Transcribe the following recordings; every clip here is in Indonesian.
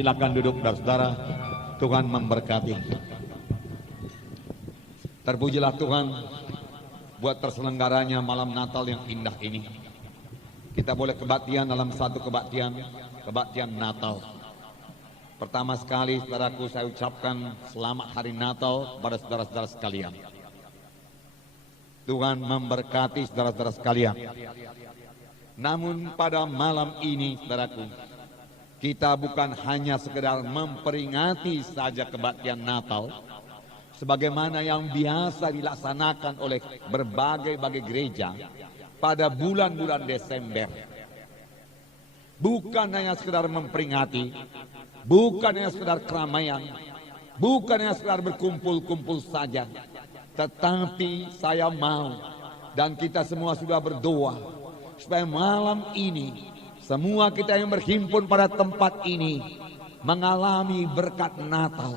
Silakan duduk saudara-saudara. Tuhan memberkati. Terpujilah Tuhan buat terselenggaranya malam Natal yang indah ini. Kita boleh kebaktian dalam satu kebaktian Natal. Pertama sekali saudaraku, saya ucapkan selamat hari Natal pada saudara-saudara sekalian. Tuhan memberkati saudara-saudara sekalian. Namun pada malam ini saudaraku, kita bukan hanya sekedar memperingati saja kebaktian Natal sebagaimana yang biasa dilaksanakan oleh berbagai gereja pada bulan-bulan Desember. Bukan hanya sekedar memperingati, bukan hanya sekedar keramaian, bukan hanya sekedar berkumpul-kumpul saja, tetapi saya mau dan kita semua sudah berdoa supaya malam ini semua kita yang berhimpun pada tempat ini mengalami berkat Natal,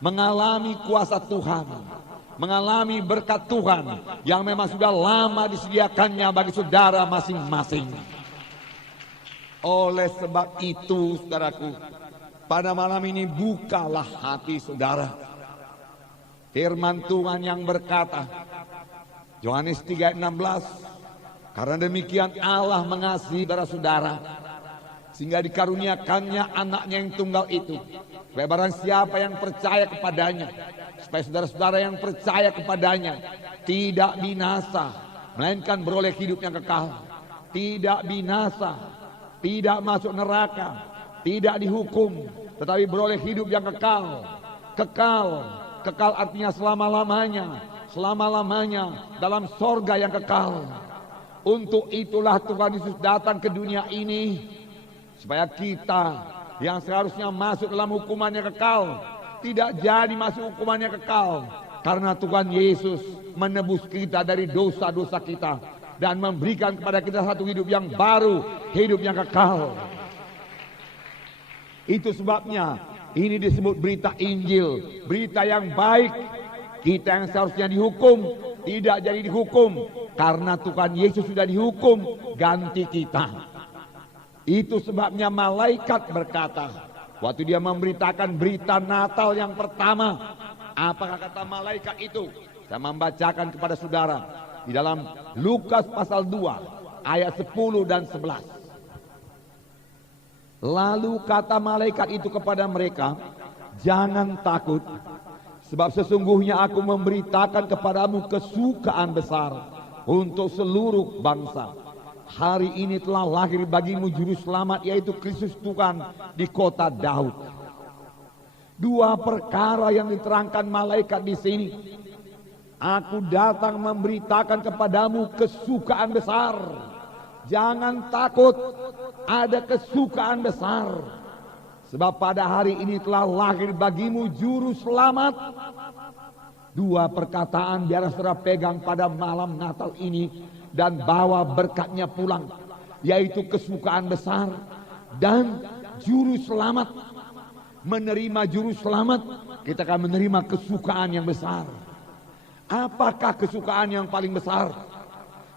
mengalami kuasa Tuhan, mengalami berkat Tuhan yang memang sudah lama disediakannya bagi saudara masing-masing. Oleh sebab itu saudaraku, pada malam ini bukalah hati saudara. Firman Tuhan yang berkata, Yohanes 3:16, karena demikian Allah mengasihi saudara sehingga dikaruniakannya anaknya yang tunggal itu, supaya barang siapa yang percaya kepadanya, supaya saudara-saudara yang percaya kepadanya tidak binasa, melainkan beroleh hidup yang kekal. Tidak binasa, tidak masuk neraka, tidak dihukum, tetapi beroleh hidup yang kekal. Kekal artinya selama-lamanya dalam sorga yang kekal. Untuk itulah Tuhan Yesus datang ke dunia ini, supaya kita yang seharusnya masuk dalam hukumannya kekal, tidak jadi masuk hukumannya kekal. Karena Tuhan Yesus menebus kita dari dosa-dosa kita dan memberikan kepada kita satu hidup yang baru, hidup yang kekal. Itu sebabnya ini disebut berita Injil, berita yang baik. Kita yang seharusnya dihukum tidak jadi dihukum karena Tuhan Yesus sudah dihukum ganti kita. Itu sebabnya malaikat berkata waktu dia memberitakan berita Natal yang pertama, apakah kata malaikat itu? Saya membacakan kepada saudara di dalam Lukas pasal 2 ayat 10 dan 11. Lalu kata malaikat itu kepada mereka, jangan takut, sebab sesungguhnya aku memberitakan kepadamu kesukaan besar untuk seluruh bangsa. Hari ini telah lahir bagimu juru selamat, yaitu Kristus Tuhan di kota Daud. Dua perkara yang diterangkan malaikat di sini. Aku datang memberitakan kepadamu kesukaan besar. Jangan takut, ada kesukaan besar. Sebab pada hari ini telah lahir bagimu juru selamat. Dua perkataan biar saudara pegang pada malam Natal ini dan bawa berkatnya pulang, yaitu kesukaan besar dan juru selamat. Menerima juru selamat, kita akan menerima kesukaan yang besar. Apakah kesukaan yang paling besar?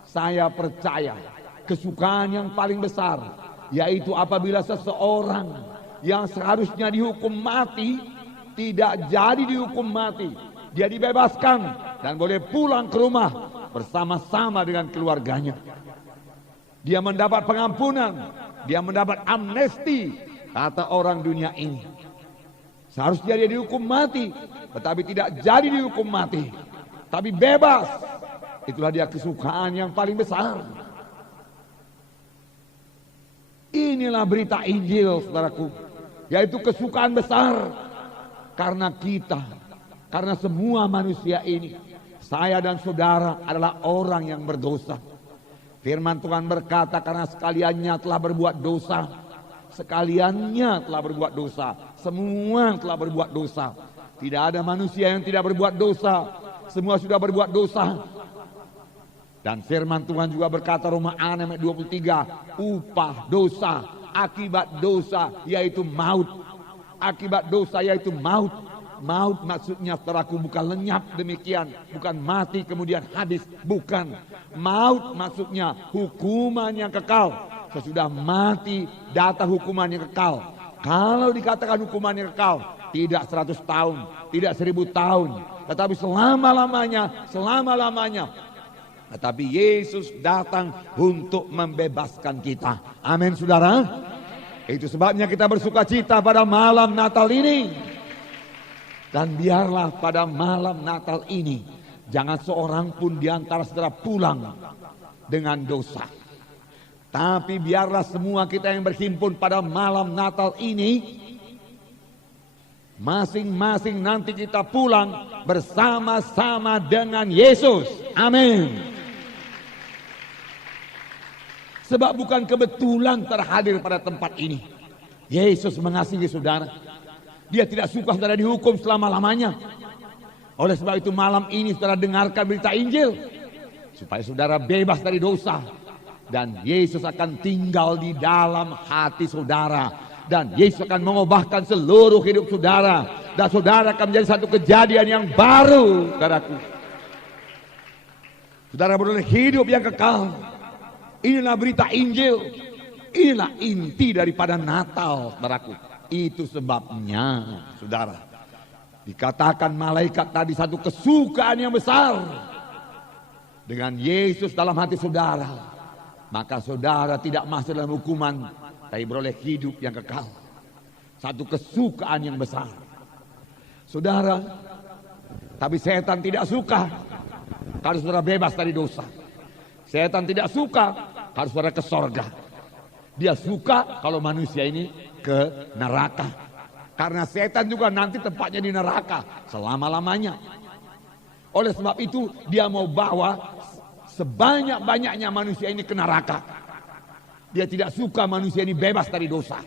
Saya percaya kesukaan yang paling besar yaitu apabila seseorang yang seharusnya dihukum mati tidak jadi dihukum mati, dia dibebaskan dan boleh pulang ke rumah bersama-sama dengan keluarganya. Dia mendapat pengampunan, dia mendapat amnesti, kata orang dunia ini. Seharusnya dia dihukum mati, tetapi tidak jadi dihukum mati, tapi bebas. Itulah dia kesukaan yang paling besar. Inilah berita Injil saudaraku, yaitu kesukaan besar karena kita, karena semua manusia ini, saya dan saudara adalah orang yang berdosa. Firman Tuhan berkata, karena sekaliannya telah berbuat dosa, sekaliannya telah berbuat dosa, semua telah berbuat dosa. Tidak ada manusia yang tidak berbuat dosa, semua sudah berbuat dosa. Dan firman Tuhan juga berkata, Roma 6 ayat 23, upah dosa, akibat dosa yaitu maut. Akibat dosa yaitu maut. Maut maksudnya saudaraku bukan lenyap demikian, bukan mati kemudian habis, bukan. Maut maksudnya hukuman yang kekal. Sesudah mati datang hukuman yang kekal. Kalau dikatakan hukuman yang kekal, tidak 100 tahun, tidak 1000 tahun, tetapi selama-lamanya. Tetapi Yesus datang untuk membebaskan kita. Amin saudara. Itu sebabnya kita bersuka cita pada malam Natal ini. Dan biarlah pada malam Natal ini, jangan seorang pun di antara saudara pulang dengan dosa. Tapi biarlah semua kita yang berhimpun pada malam Natal ini, masing-masing nanti kita pulang bersama-sama dengan Yesus. Amin. Sebab bukan kebetulan terhadir pada tempat ini. Yesus mengasihi saudara. Dia tidak suka saudara dihukum selama-lamanya. Oleh sebab itu malam ini saudara dengarkan berita Injil. Supaya saudara bebas dari dosa. Dan Yesus akan tinggal di dalam hati saudara. Dan Yesus akan mengubahkan seluruh hidup saudara. Dan saudara akan menjadi satu kejadian yang baru, saudaraku. Saudara beroleh hidup yang kekal. Inilah berita Injil. Inilah inti daripada Natal, saudaraku. Itu sebabnya, saudara, dikatakan malaikat tadi satu kesukaan yang besar. Dengan Yesus dalam hati saudara, maka saudara tidak masuk dalam hukuman, tapi beroleh hidup yang kekal. Satu kesukaan yang besar. Saudara, tapi setan tidak suka kalau saudara bebas dari dosa. Setan tidak suka kalau saudara ke sorga. Dia suka kalau manusia ini ke neraka. Karena setan juga nanti tempatnya di neraka selama-lamanya. Oleh sebab itu dia mau bawa sebanyak-banyaknya manusia ini ke neraka. Dia tidak suka manusia ini bebas dari dosa.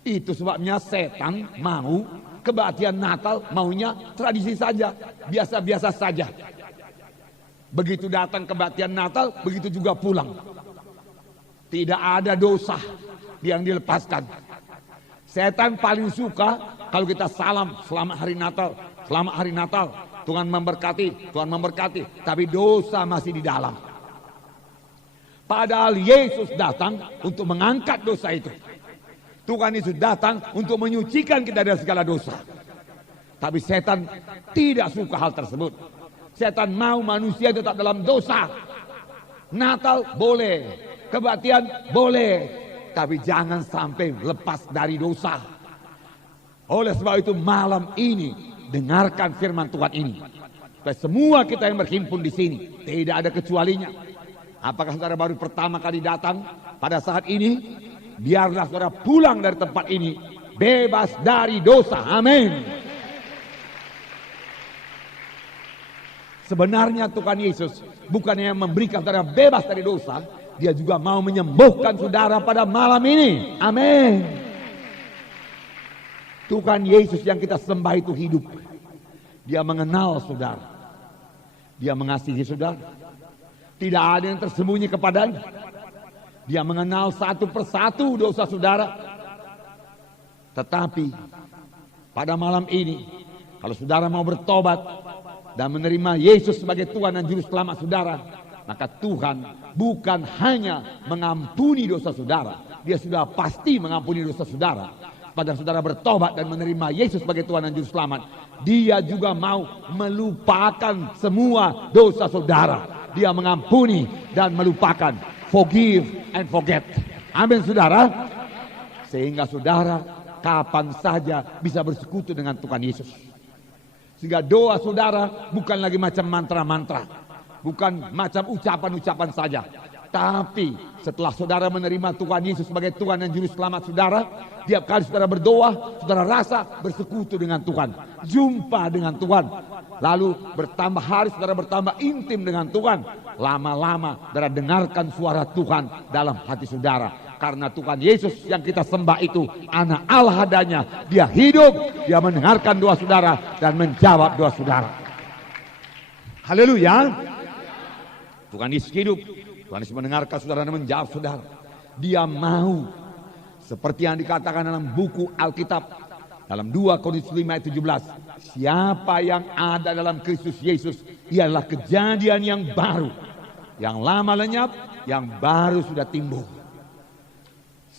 Itu sebabnya setan mau kebaktian Natal maunya tradisi saja, biasa-biasa saja. Begitu datang kebaktian Natal, begitu juga pulang. Tidak ada dosa yang dilepaskan. Setan paling suka kalau kita salam selamat hari Natal, selamat hari Natal. Tuhan memberkati, Tuhan memberkati. Tapi dosa masih di dalam. Padahal Yesus datang untuk mengangkat dosa itu. Tuhan Yesus datang untuk menyucikan kita dari segala dosa. Tapi setan tidak suka hal tersebut. Setan mau manusia tetap dalam dosa. Natal boleh, kebaktian boleh, tapi jangan sampai lepas dari dosa. Oleh sebab itu malam ini dengarkan firman Tuhan ini. Supaya semua kita yang berhimpun di sini, tidak ada kecualinya. Apakah saudara baru pertama kali datang pada saat ini? Biarlah saudara pulang dari tempat ini bebas dari dosa. Amin. Sebenarnya Tuhan Yesus bukannya memberikan saudara bebas dari dosa, dia juga mau menyembuhkan saudara pada malam ini. Amin. Tuhan Yesus yang kita sembah itu hidup. Dia mengenal saudara. Dia mengasihi saudara. Tidak ada yang tersembunyi kepadanya. Dia mengenal satu persatu dosa saudara. Tetapi pada malam ini, kalau saudara mau bertobat dan menerima Yesus sebagai Tuhan dan Juru Selamat saudara, maka Tuhan bukan hanya mengampuni dosa saudara, dia sudah pasti mengampuni dosa saudara. Pada saudara bertobat dan menerima Yesus sebagai Tuhan dan Juru Selamat, dia juga mau melupakan semua dosa saudara. Dia mengampuni dan melupakan, forgive and forget. Amin saudara. Sehingga saudara kapan saja bisa bersekutu dengan Tuhan Yesus. Sehingga doa saudara bukan lagi macam mantra-mantra, bukan macam ucapan-ucapan saja. Tapi setelah saudara menerima Tuhan Yesus sebagai Tuhan dan Juru Selamat saudara, tiap kali saudara berdoa, saudara rasa bersekutu dengan Tuhan, jumpa dengan Tuhan. Lalu bertambah hari saudara bertambah intim dengan Tuhan. Lama-lama saudara dengarkan suara Tuhan dalam hati saudara. Karena Tuhan Yesus yang kita sembah itu anak Allah adanya. Dia hidup, dia mendengarkan doa saudara dan menjawab doa saudara. Haleluya. Tuhan Yesus hidup, Tuhan Yesus mendengarkan saudara dan menjawab saudara. Dia mau seperti yang dikatakan dalam buku Alkitab, dalam 2 Korintus 5 ayat 17. Siapa yang ada dalam Kristus Yesus ialah kejadian yang baru. Yang lama lenyap, yang baru sudah timbul.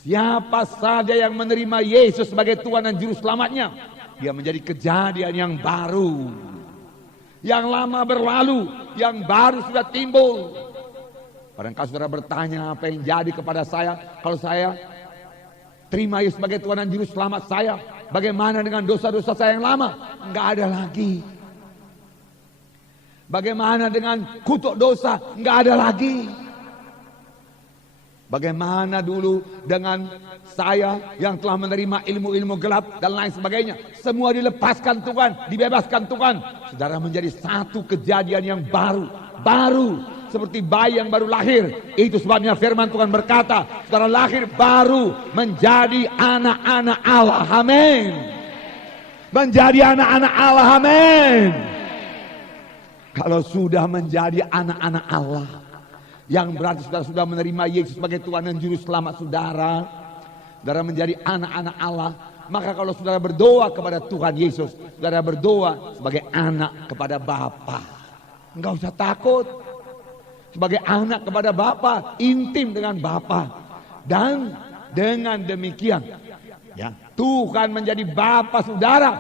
Siapa saja yang menerima Yesus sebagai Tuhan dan Juru Selamatnya, dia menjadi kejadian yang baru. Yang lama berlalu, yang baru sudah timbul. Barangkali saudara bertanya, apa yang jadi kepada saya kalau saya terima Yesus sebagai Tuhan dan Juru Selamat saya? Bagaimana dengan dosa-dosa saya yang lama? Enggak ada lagi. Bagaimana dengan kutuk dosa? Enggak ada lagi. Bagaimana dulu dengan saya yang telah menerima ilmu-ilmu gelap dan lain sebagainya? Semua dilepaskan Tuhan, dibebaskan Tuhan. Saudara menjadi satu kejadian yang baru. Seperti bayi yang baru lahir. Itu sebabnya firman Tuhan berkata, saudara lahir baru menjadi anak-anak Allah. Amin. Menjadi anak-anak Allah. Amin. Kalau sudah menjadi anak-anak Allah, yang berarti saudara sudah menerima Yesus sebagai Tuhan dan Juru Selamat saudara, saudara menjadi anak-anak Allah. Maka kalau saudara berdoa kepada Tuhan Yesus, saudara berdoa sebagai anak kepada Bapa. Enggak usah takut. Sebagai anak kepada Bapa, intim dengan Bapa. Dan dengan demikian, ya, Tuhan menjadi Bapa saudara.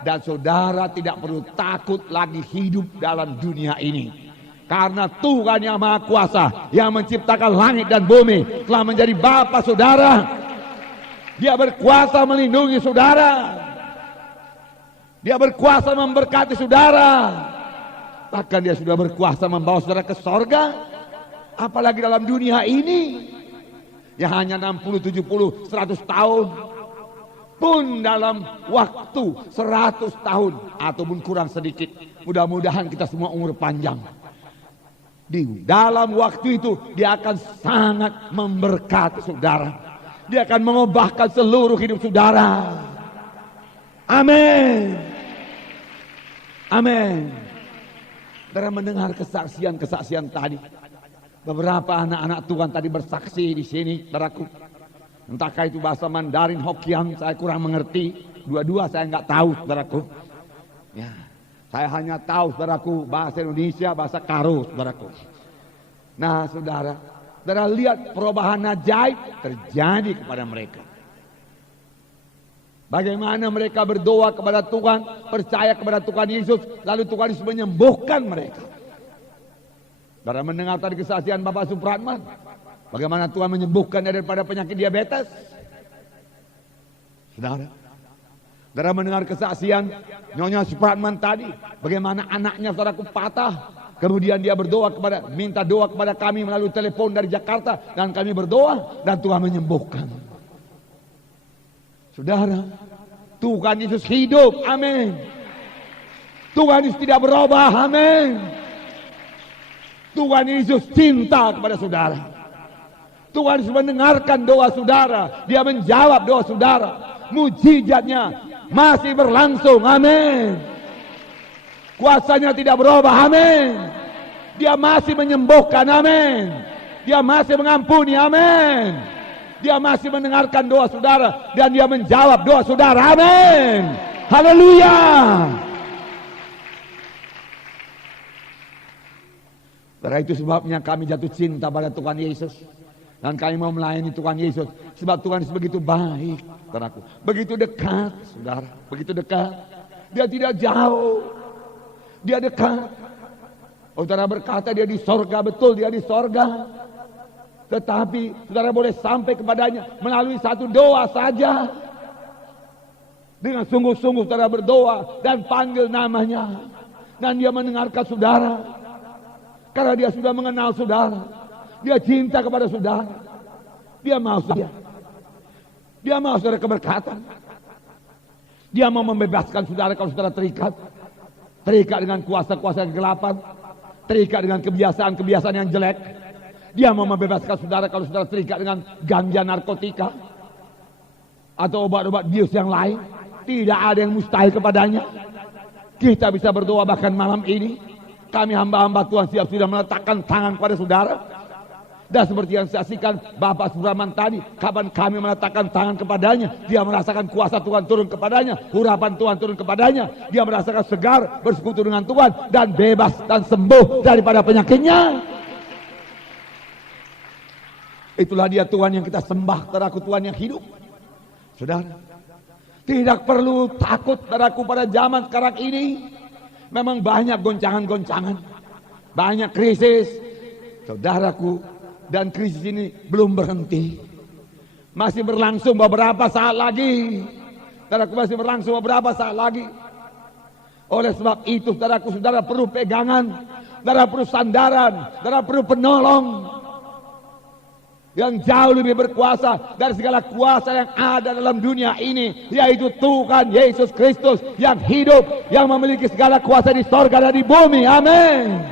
Dan saudara tidak perlu takut lagi hidup dalam dunia ini. Karena Tuhan yang Maha Kuasa, yang menciptakan langit dan bumi, telah menjadi Bapa saudara. Dia berkuasa melindungi saudara. Dia berkuasa memberkati saudara. Bahkan dia sudah berkuasa membawa saudara ke sorga. Apalagi dalam dunia ini, yang hanya 60, 70, 100 tahun. Pun dalam waktu 100 tahun ataupun kurang sedikit. Mudah-mudahan kita semua umur panjang. Di dalam waktu itu dia akan sangat memberkati saudara. Dia akan mengubahkan seluruh hidup saudara. Amin. Amin. Saudara mendengar kesaksian-kesaksian tadi. Beberapa anak-anak Tuhan tadi bersaksi di sini, saudaraku. Entahkah itu bahasa Mandarin, Hokkien, saya kurang mengerti. Dua-dua saya nggak tahu, saudaraku. Ya, saya hanya tahu, saudaraku, bahasa Indonesia, bahasa Karo, saudaraku. Nah, saudara lihat perubahan ajaib terjadi kepada mereka. Bagaimana mereka berdoa kepada Tuhan, percaya kepada Tuhan Yesus, lalu Tuhan Yesus menyembuhkan mereka. Saudara mendengar tadi kesaksian Bapak Supratman, bagaimana Tuhan menyembuhkan daripada penyakit diabetes. Saudara mendengar kesaksian Nyonya Supratman tadi, bagaimana anaknya saudaraku patah, kemudian dia minta doa kepada kami melalui telepon dari Jakarta, dan kami berdoa dan Tuhan menyembuhkan. Saudara, Tuhan Yesus hidup, amin. Tuhan Yesus tidak berubah, amin. Tuhan Yesus cinta kepada saudara. Tuhan Yesus mendengarkan doa saudara. Dia menjawab doa saudara. Mujizatnya masih berlangsung, amin. Kuasanya tidak berubah, amin. Dia masih menyembuhkan, amin. Dia masih mengampuni, amin. Dia masih mendengarkan doa saudara dan dia menjawab doa saudara. Amin. Haleluya. Karena itu sebabnya kami jatuh cinta pada Tuhan Yesus. Dan kami mau melayani Tuhan Yesus. Sebab Tuhan Yesus begitu baik, saudaraku. Begitu dekat, saudara. Begitu dekat. Dia tidak jauh. Dia dekat. Saudara berkata dia di sorga. Betul, dia di sorga. Tetapi saudara boleh sampai kepadanya melalui satu doa saja. Dengan sungguh-sungguh saudara berdoa dan panggil namanya. Dan dia mendengarkan saudara. Karena dia sudah mengenal saudara. Dia cinta kepada saudara. Dia mau saudara. Dia mau saudara keberkatan. Dia mau membebaskan saudara kalau saudara terikat. Terikat dengan kuasa-kuasa kegelapan. Terikat dengan kebiasaan-kebiasaan yang jelek. Dia mau membebaskan saudara kalau saudara terikat dengan ganja narkotika atau obat-obat bius yang lain. Tidak ada yang mustahil kepadanya. Kita bisa berdoa bahkan malam ini. Kami hamba-hamba Tuhan siap sudah meletakkan tangan kepada saudara. Dan seperti yang saksikan Bapak Supratman tadi, kapan kami meletakkan tangan kepadanya, dia merasakan kuasa Tuhan turun kepadanya, urapan Tuhan turun kepadanya. Dia merasakan segar, bersekutu dengan Tuhan dan bebas dan sembuh daripada penyakitnya. Itulah dia Tuhan yang kita sembah, saudaraku, Tuhan yang hidup. Saudara, tidak perlu takut, saudaraku, pada zaman sekarang ini. Memang banyak goncangan-goncangan, banyak krisis, saudaraku, dan krisis ini belum berhenti. Masih berlangsung beberapa saat lagi. Saudaraku, masih berlangsung beberapa saat lagi. Oleh sebab itu, saudaraku, saudara perlu pegangan, saudara perlu sandaran, saudara perlu penolong yang jauh lebih berkuasa dari segala kuasa yang ada dalam dunia ini, yaitu Tuhan Yesus Kristus yang hidup, yang memiliki segala kuasa di sorga dan di bumi. Amin.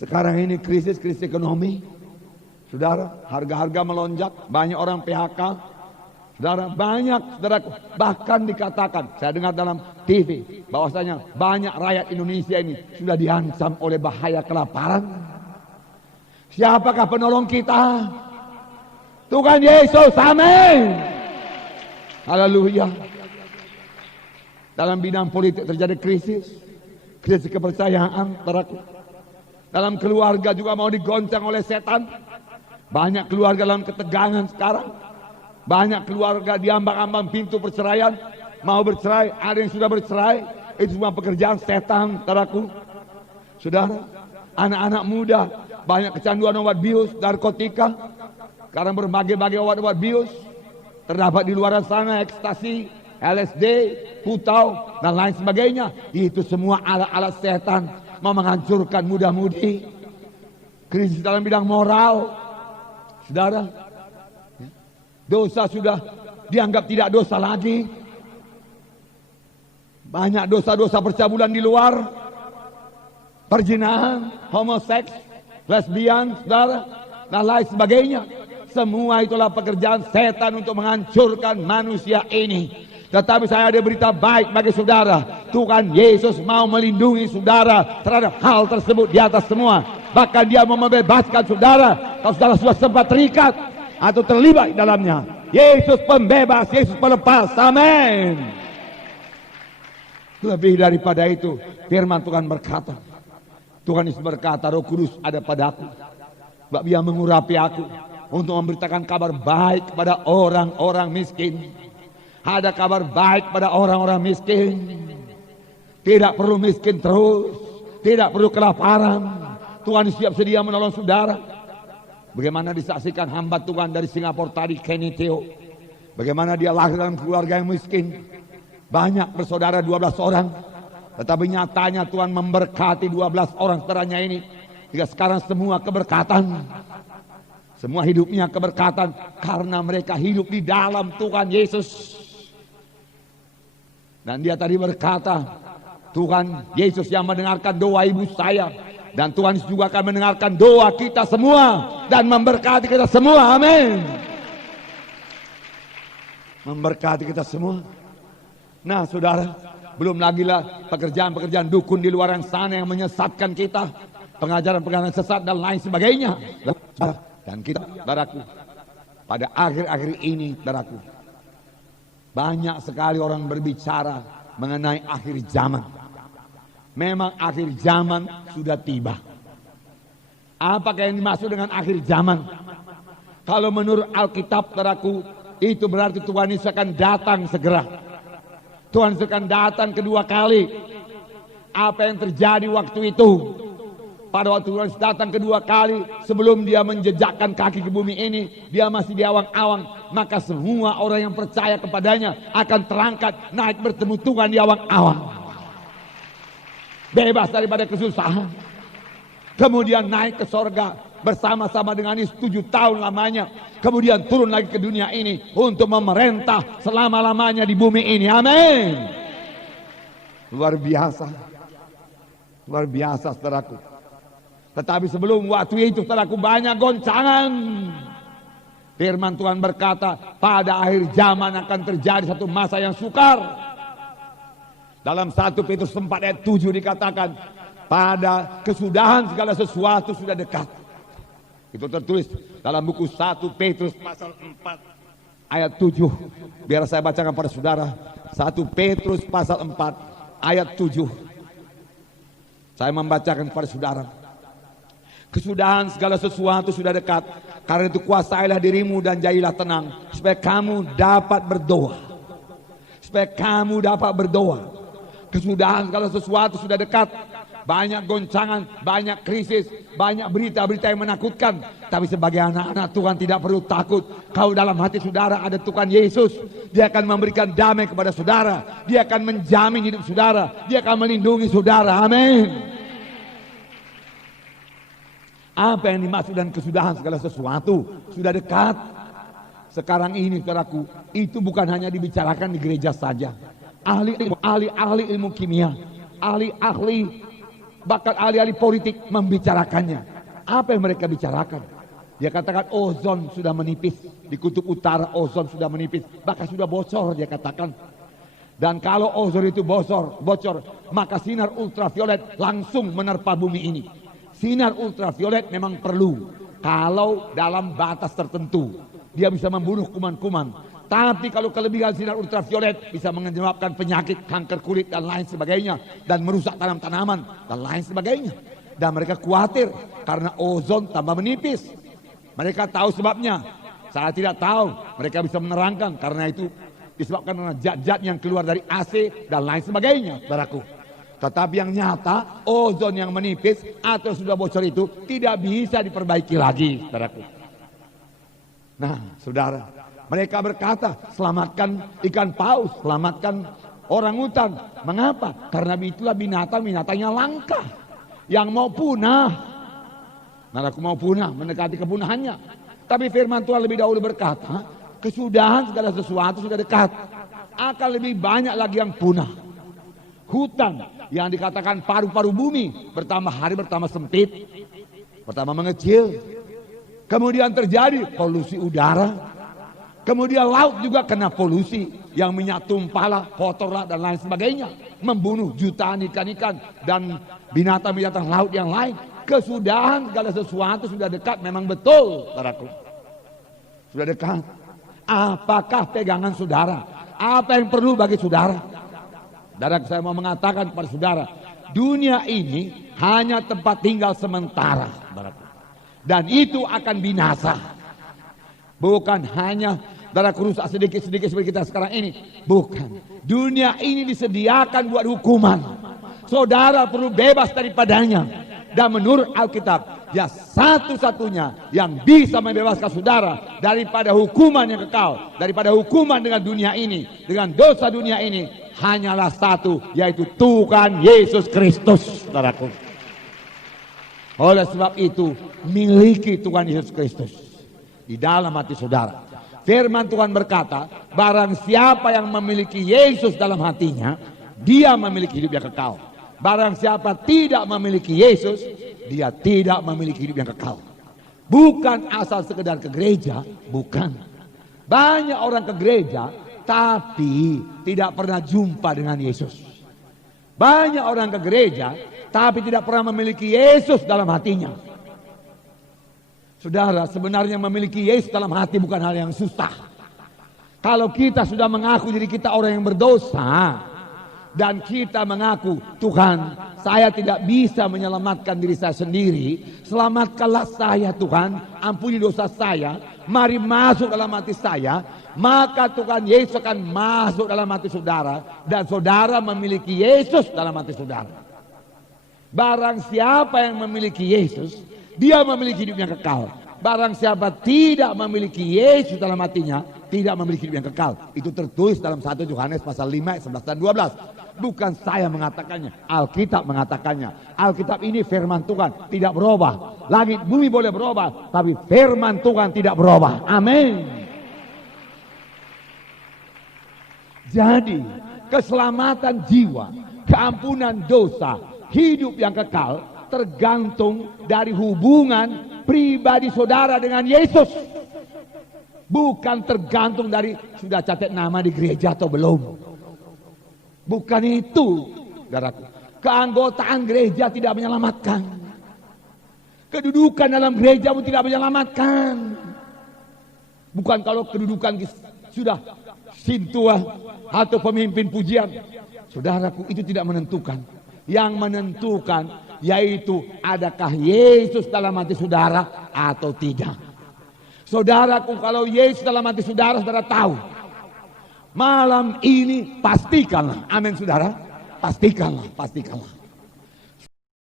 Sekarang ini krisis ekonomi, saudara, harga-harga melonjak, banyak orang PHK, saudara, banyak, saudara, bahkan dikatakan, saya dengar dalam TV, bahwasanya banyak rakyat Indonesia ini sudah diancam oleh bahaya kelaparan. Siapakah penolong kita? Tuhan Yesus, amin. Haleluya. Dalam bidang politik terjadi krisis kepercayaan, saudaraku. Dalam keluarga juga mau digoncang oleh setan. Banyak keluarga dalam ketegangan sekarang. Banyak keluarga diambang-ambang pintu perceraian, mau bercerai, ada yang sudah bercerai. Itu semua pekerjaan setan, saudaraku. Saudara, anak-anak muda banyak kecanduan obat bius, narkotika. Sekarang berbagai-bagai obat-obat bius terdapat di luar sana, ekstasi, LSD, putau, dan lain sebagainya. Itu semua alat-alat setan mau menghancurkan muda-mudi. Krisis dalam bidang moral, saudara. Dosa sudah dianggap tidak dosa lagi. Banyak dosa-dosa percabulan di luar, perzinahan, homoseks, lesbian, saudara, dan lain sebagainya. Semua itulah pekerjaan setan untuk menghancurkan manusia ini. Tetapi saya ada berita baik bagi saudara. Tuhan Yesus mau melindungi saudara terhadap hal tersebut di atas semua. Bahkan dia mau membebaskan saudara kalau saudara sudah sempat terikat atau terlibat di dalamnya. Yesus pembebas, Yesus pelepas. Amin. Lebih daripada itu, firman Tuhan berkata, Tuhan Yesus berkata, Roh Kudus ada padaku, sebab Dia mengurapi aku untuk memberitakan kabar baik kepada orang-orang miskin. Ada kabar baik pada orang-orang miskin. Tidak perlu miskin terus, tidak perlu kelaparan. Tuhan siap sedia menolong saudara. Bagaimana disaksikan hamba Tuhan dari Singapura tadi, Kenny Theo. Bagaimana dia lahir dalam keluarga yang miskin. Banyak bersaudara 12 orang. Tetapi nyatanya Tuhan memberkati 12 orang saudaranya ini. Hingga sekarang semua keberkatan. Semua hidupnya keberkatan. Karena mereka hidup di dalam Tuhan Yesus. Dan dia tadi berkata, Tuhan Yesus yang mendengarkan doa ibu saya. Dan Tuhan Yesus juga akan mendengarkan doa kita semua. Dan memberkati kita semua. Amin. Memberkati kita semua. Nah saudara, belum lagi lah pekerjaan-pekerjaan dukun di luar sana yang menyesatkan kita. Pengajaran-pengajaran sesat dan lain sebagainya. Dan kita, saudaraku, pada akhir-akhir ini, saudaraku, banyak sekali orang berbicara mengenai akhir zaman. Memang akhir zaman sudah tiba. Apakah yang dimaksud dengan akhir zaman? Kalau menurut Alkitab, saudaraku, itu berarti Tuhan Yesus akan datang segera. Tuhan Yesus akan datang kedua kali. Apa yang terjadi waktu itu? Pada waktu Tuhan Yesus datang kedua kali, sebelum dia menjejakkan kaki ke bumi ini, dia masih di awang-awang. Maka semua orang yang percaya kepadanya akan terangkat naik bertemu Tuhan di awang-awang. Bebas daripada kesusahan. Kemudian naik ke sorga bersama-sama dengan Yesus 7 tahun lamanya. Kemudian turun lagi ke dunia ini untuk memerintah selama-lamanya di bumi ini. Amin. Luar biasa. Luar biasa saudaraku. Tetapi sebelum waktu itu saudaraku banyak goncangan. Firman Tuhan berkata, pada akhir zaman akan terjadi satu masa yang sukar. Dalam 1 Petrus 4 ayat 7 dikatakan, pada kesudahan segala sesuatu sudah dekat. Itu tertulis dalam buku 1 Petrus pasal 4 ayat 7. Biar saya bacakan pada saudara. 1 Petrus pasal 4 ayat 7. Saya membacakan kepada saudara. Kesudahan segala sesuatu sudah dekat. Karena itu kuasailah dirimu dan jadilah tenang. Supaya kamu dapat berdoa. Supaya kamu dapat berdoa. Kesudahan segala sesuatu sudah dekat. Banyak goncangan, banyak krisis, banyak berita-berita yang menakutkan. Tapi sebagai anak-anak Tuhan tidak perlu takut. Kalau dalam hati saudara ada Tuhan Yesus, Dia akan memberikan damai kepada saudara. Dia akan menjamin hidup saudara. Dia akan melindungi saudara. Amin. Apa yang dimaksud dengan kesudahan segala sesuatu sudah dekat. Sekarang ini saudaraku, itu bukan hanya dibicarakan di gereja saja. Ahli-ahli ilmu kimia, ahli-ahli bahkan ahli-ahli politik membicarakannya. Apa yang mereka bicarakan? Dia katakan ozon sudah menipis. Di kutub utara ozon sudah menipis. Bahkan sudah bocor dia katakan. Dan kalau ozon itu bocor, maka sinar ultraviolet langsung menerpa bumi ini. Sinar ultraviolet memang perlu. Kalau dalam batas tertentu. Dia bisa membunuh kuman-kuman. Tapi kalau kelebihan sinar ultraviolet bisa menyebabkan penyakit, kanker kulit dan lain sebagainya. Dan merusak tanaman dan lain sebagainya. Dan mereka khawatir karena ozon tambah menipis. Mereka tahu sebabnya. Saya tidak tahu. Mereka bisa menerangkan karena itu disebabkan karena zat-zat yang keluar dari AC dan lain sebagainya, saudaraku. Tetapi yang nyata, ozon yang menipis atau sudah bocor itu tidak bisa diperbaiki lagi, saudaraku. Nah, saudara, mereka berkata, selamatkan ikan paus, selamatkan orangutan. Mengapa? Karena itulah binatang-binatangnya langka. Yang mau punah. Nah, aku mau punah, mendekati kepunahannya. Tapi firman Tuhan lebih dahulu berkata, kesudahan segala sesuatu sudah dekat. Akan lebih banyak lagi yang punah. Hutan yang dikatakan paru-paru bumi bertambah hari bertambah sempit. Bertambah mengecil. Kemudian terjadi polusi udara. Kemudian laut juga kena polusi. Yang minyak tumpahlah, kotorlah dan lain sebagainya. Membunuh jutaan ikan-ikan dan binatang-binatang laut yang lain. Kesudahan segala sesuatu sudah dekat, memang betul, saudaraku. Sudah dekat. Apakah pegangan saudara? Apa yang perlu bagi saudara? Saudara, saya mau mengatakan kepada saudara, dunia ini hanya tempat tinggal sementara, saudaraku. Dan itu akan binasa. Bukan hanya darah rusak sedikit-sedikit seperti kita sekarang ini. Bukan. Dunia ini disediakan buat hukuman. Saudara perlu bebas daripadanya. Dan menurut Alkitab, ya satu-satunya yang bisa membebaskan saudara daripada hukuman yang kekal, daripada hukuman dengan dunia ini, dengan dosa dunia ini, hanyalah satu, yaitu Tuhan Yesus Kristus, saudaraku. Oleh sebab itu, miliki Tuhan Yesus Kristus di dalam hati saudara. Firman Tuhan berkata, barang siapa yang memiliki Yesus dalam hatinya, dia memiliki hidup yang kekal. Barang siapa tidak memiliki Yesus, dia tidak memiliki hidup yang kekal. Bukan asal sekedar ke gereja, bukan. Banyak orang ke gereja, tapi tidak pernah jumpa dengan Yesus. Banyak orang ke gereja, tapi tidak pernah memiliki Yesus dalam hatinya. Saudara, sebenarnya memiliki Yesus dalam hati bukan hal yang susah. Kalau kita sudah mengaku diri kita orang yang berdosa, dan kita mengaku, Tuhan, saya tidak bisa menyelamatkan diri saya sendiri. Selamatkanlah saya Tuhan, ampuni dosa saya. Mari masuk dalam hati saya. Maka Tuhan Yesus akan masuk dalam hati saudara. Dan saudara memiliki Yesus dalam hati saudara. Barang siapa yang memiliki Yesus, dia memiliki hidup yang kekal. Barang siapa tidak memiliki Yesus dalam hatinya, tidak memiliki hidup yang kekal. Itu tertulis dalam 1 Yohanes pasal 5 ayat 11 dan 12. Bukan saya mengatakannya, Alkitab mengatakannya. Alkitab ini firman Tuhan, tidak berubah. Langit bumi boleh berubah, tapi firman Tuhan tidak berubah. Amin. Jadi keselamatan jiwa, keampunan dosa, hidup yang kekal tergantung dari hubungan pribadi saudara dengan Yesus. Bukan tergantung dari sudah catat nama di gereja atau belum. Bukan itu, saudaraku. Keanggotaan gereja tidak menyelamatkan. Kedudukan dalam gereja pun tidak menyelamatkan. Bukan kalau kedudukan sudah sintua atau pemimpin pujian. Saudaraku, itu tidak menentukan. Yang menentukan yaitu adakah Yesus dalam hati saudara atau tidak. Saudaraku, kalau Yesus dalam hati saudara, saudara tahu. Malam ini pastikanlah, amin saudara, pastikanlah.